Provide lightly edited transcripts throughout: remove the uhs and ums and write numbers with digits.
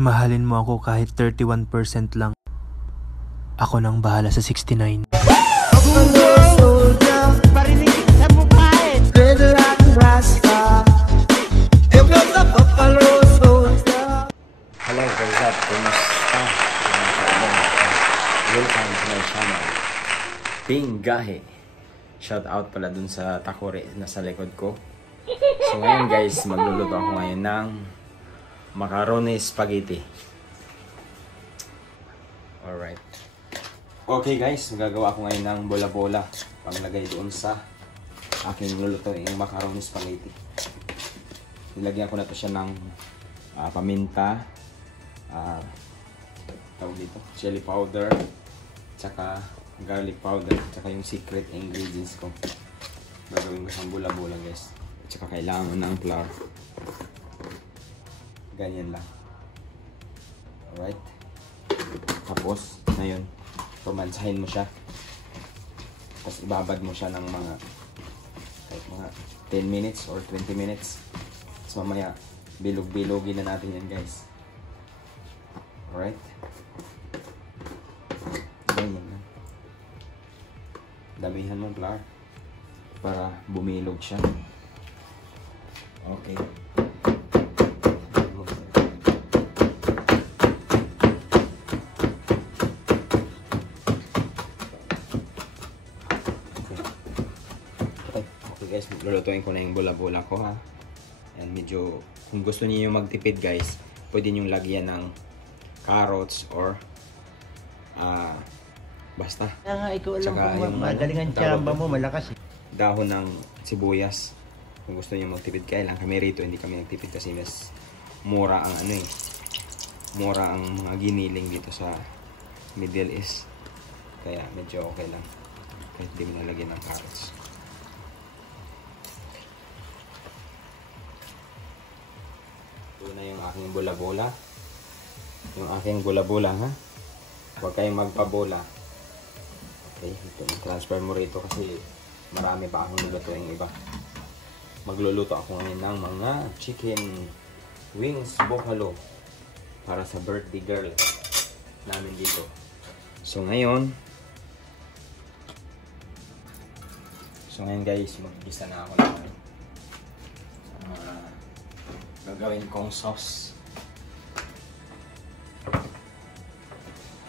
Mahalin mo ako kahit 31% lang. Ako nang bahala sa 69. Hello, what's up? Kumusta? Welcome to my channel, Pinggahe. Shout out pala dun sa takore na sa likod ko. So ngayon guys, magluluto ako ngayon ng macaroni spaghetti. Alright. Okay guys, gagawa ako ngayon ng bola-bola panglagay doon sa aking lulutuin yung macaroni spaghetti. Nilagyan ko na to siya ng paminta, tawag dito, chili powder, tsaka garlic powder, tsaka yung secret ingredients ko. Gagawin ko siyang bola-bola guys. Tsaka kailangan ng flour. Ganyan lang. Alright. Tapos, ngayon, pamansahin mo siya. Tapos ibabad mo siya ng mga 10 minutes or 20 minutes. Tapos mamaya, bilog-bilogin na natin yan guys. Alright. Ganyan lang. Damihan mo flour para bumilog siya. Okay. Okay guys, lulutuin ko na yung bola-bola ko ha. Yan, medyo, kung gusto niyo magtipid guys, pwede niyo lagyan ng carrots or basta. Ikaw alam kung magaling ang tsamba mo, malakas eh. Dahon ng sibuyas. Kung gusto niyo magtipid, kaya lang kami rito hindi kami nagtipid kasi mas mura ang mura ang mga giniling dito sa Middle East. Kaya medyo okay lang. Kahit hindi mo nalagyan ng carrots. Ito na yung aking bola-bola. Yung aking bola-bola ha. Huwag kayong magpabola. Okay, ito, transfer mo rito kasi marami pa akong lulutuin iba. Magluluto ako ngayon ng mga chicken wings buffalo para sa birthday girl namin dito. So ngayon guys, mag-gisa na ako ng gagawin kong sauce.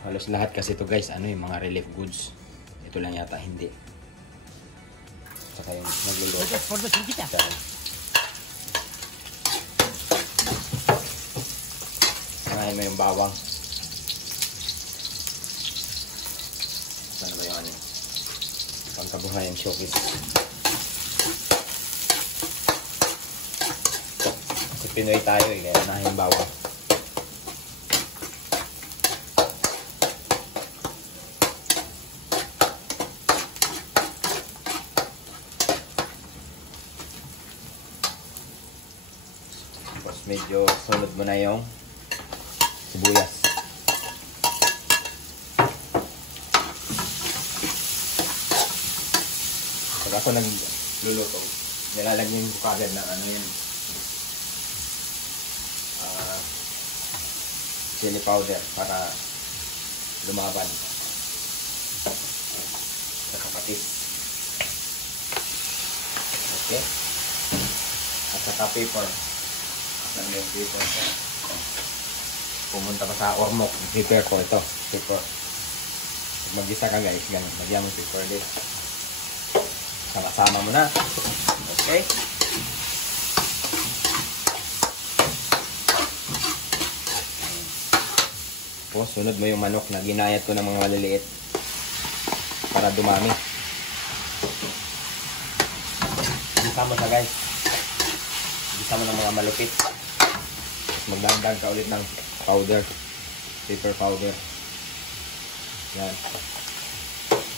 Halos lahat kasi ito guys, yung mga relief goods. Ito lang yata hindi. Saka yung nagluluto. Sangayin mo yung bawang. Saan ba yung pangkabuhayan showcase. Kasi Pinoy tayo kaya unahin yung bawang. Medyo sunod mo na yung sibuyas. Pag ako nagluluto, nilalagyan ko kagad ng chili powder para lumaban. Saka patis. Okay. At saka pepper. Yung paper. Pumunta pa sa ormok, paper ko ito, paper. Mag-isa ka guys, ganyan, lagyan mo paper din. Sama-sama mo na. Okay. O, sunod mo yung manok na ginayat ko ng mga maliliit para dumami. Isa mo sa guys. Isa mo ng mga malupit. Magdagdag ka ulit ng powder, pepper powder. Yan.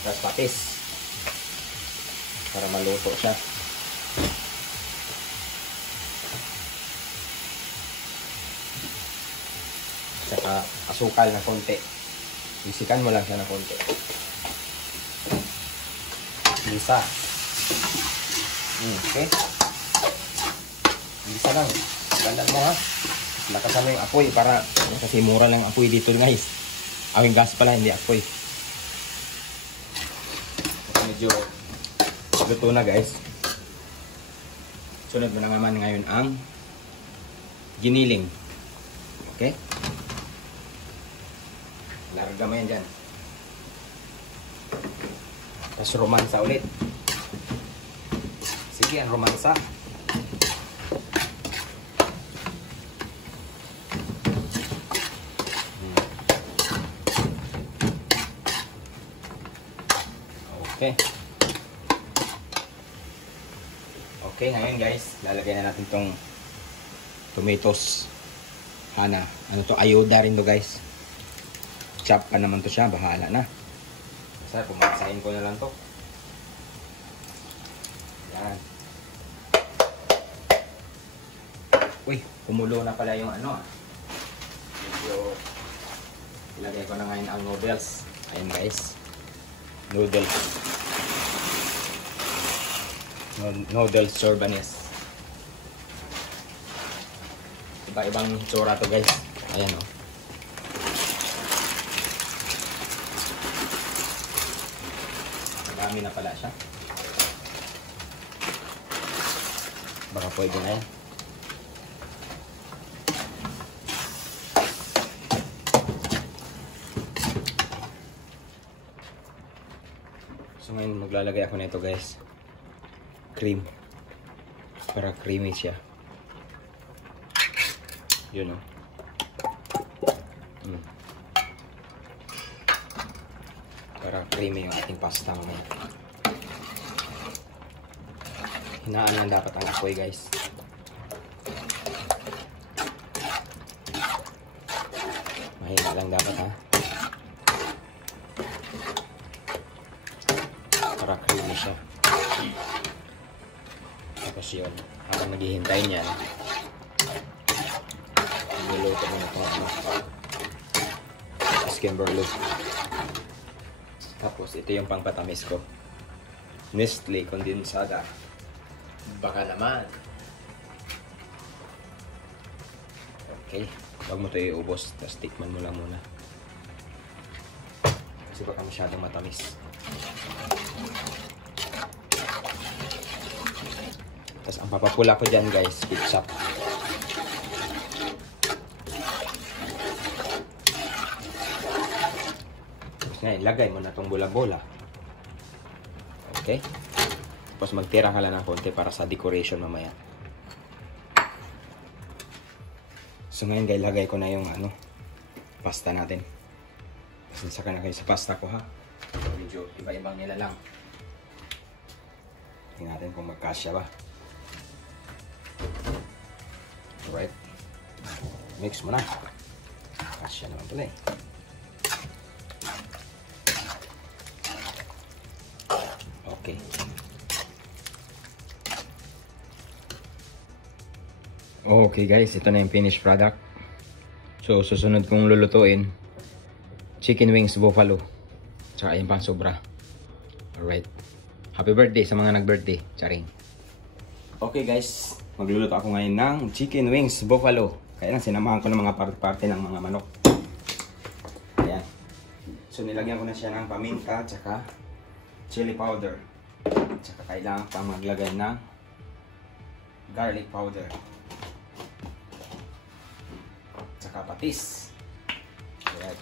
Tapos patis para maluto siya. Saka asukal na konti. Isikan mo lang siya na konti. Isa. Okay. Isa lang. Gandan mo ha. lakasan mo yung apoy para kasi mura lang apoy dito guys. Yung gas pala, hindi apoy. Medyo luto na guys. Sunod mo na naman ngayon ang giniling. Okay? Larga mo yan dyan. Tapos romansa ulit. Sige, ang romansa. Okay. Okay, ngayon guys, lalagay na natin tong tomatoes. Hana. Ano to? Ayuda rin to guys. Chop pa naman to siya. Bahala na. Basta pumaksain ko na lang to. Yan. Uy, kumulo na pala yung ano. Medyo ilagay ko na ngayon ang noodles. Ayun guys. Noodles. Noodles sorbanes. Iba-ibang tsura to guys. Ayan o. Marami na pala siya. Baka pwede na yan. So ngayon maglalagay ako nito guys. Cream. Para creamy siya. Yun o. Para creamy yung ating pasta mamaya. Hinaan lang dapat ang apoy guys. Mahina lang dapat ha. Para creamy siya. Tapos yun, habang naghihintay niyan, niluto mo na ito skimberloop. Tapos ito yung pangpatamis ko, Nestle Condensada. Baka naman. Okay, wag mo ito iubos, tapos tikman mo lang muna kasi baka masyadong matamis. Tapos ang papapula ko dyan guys, ketchup. Tapos ngayon, lagay mo na itong bola-bola. Okay? Tapos magtira ka lang ng konti para sa decoration mamaya. So ngayon guys, lagay ko na yung ano, pasta natin. Pasensya ka na kayo sa pasta ko ha. Medyo iba-ibang nila lang. Tingnan natin kung magkasya ba. Alright. Mix mo na. Kasya naman pala eh. Okay. Okay guys, ito na yung finished product. So, susunod kong lulutuin, chicken wings buffalo. Tsaka yung pang sobra. Alright. Happy birthday sa mga nag-birthday. Charing. Okay guys, magluluto ako ngayon ng chicken wings buffalo. Kaya lang sinamahan ko ng mga parte-parte ng mga manok. Ayan. So nilagyan ko na siya ng paminta, tsaka chili powder. Tsaka kailangan pang maglagay ng garlic powder. Tsaka patis. Ayan.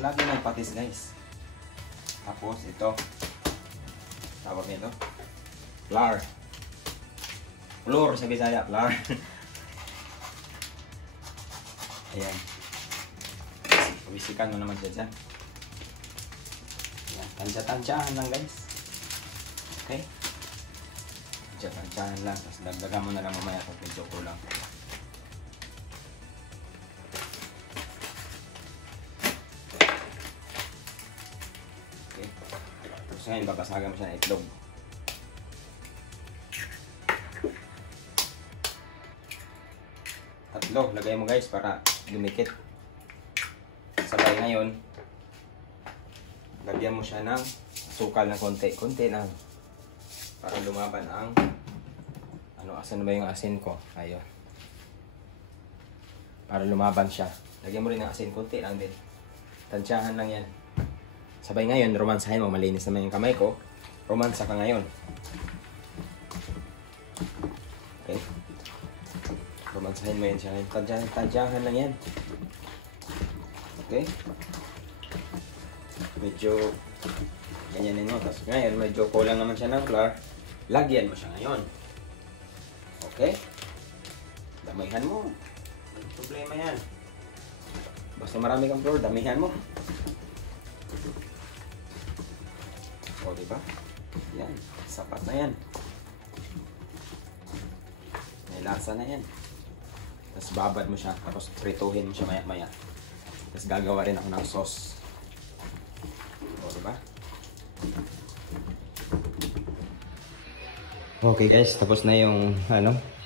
Lagi ng patis guys. Tapos ito, tawag nito, flour. Flour sa Bisaya, flour. Ayan. Pabisikan mo naman siya dyan. Ayan. Tansya-tansyahan lang guys. Okay? Tansya-tansyahan lang. Tapos dagdagan mo na lang mamaya kung medyo kulang. Okay. Tapos ngayon babasagan mo siya ng itlog. Tatlo, lagay mo guys para dumikit. Sabay ngayon, lagyan mo siya ng asukal ng konti. Konti lang. Para lumaban ang asan ba yung asin ko? Ayun. Para lumaban siya. Lagyan mo rin ng asin, konti lang din. Tansyahan lang yan. Sabay ngayon, romansahin mo. Malinis naman yung kamay ko. Romansa ka ngayon. Okay? Romansahin mo yan siya. Tansyahan lang yan. Okay? Medyo ganyanin mo. Tapos ngayon, medyo kulang naman siya ng flour. Lagyan mo siya ngayon. Okay? Damihan mo. Walang problema yan. Basta marami kang flour, damihan mo. O, diba? Yan. Sapat na yan. May lasa na yan. Tapos babad mo siya. Tapos prituhin mo siya maya-maya. Tapos gagawa rin ako ng sauce. O, diba? Okay guys, tapos na yung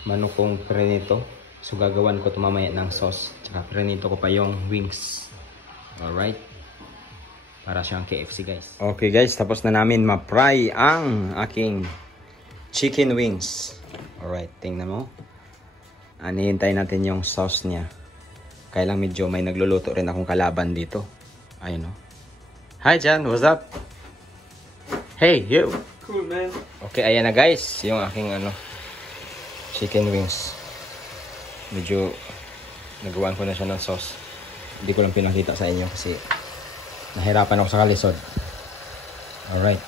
manok kong prenito. So gagawan ko ito mamaya ng sauce. Tsaka prenito ko pa yung wings. Alright. Para siyang KFC guys. Okay guys, tapos na namin ma-fry ang aking chicken wings. Alright, tingnan mo. Hinihintay natin yung sauce niya. Kaya lang medyo may nagluluto rin akong kalaban dito. Ayun o. Hi Jan, what's up? Hey, you. Cool, man. Okay, ayan na guys, yung aking chicken wings. Medyo nagawan ko na siya ng sauce. Hindi ko lang pinakita sa inyo kasi nahirapan ako sa kalisod. Alright.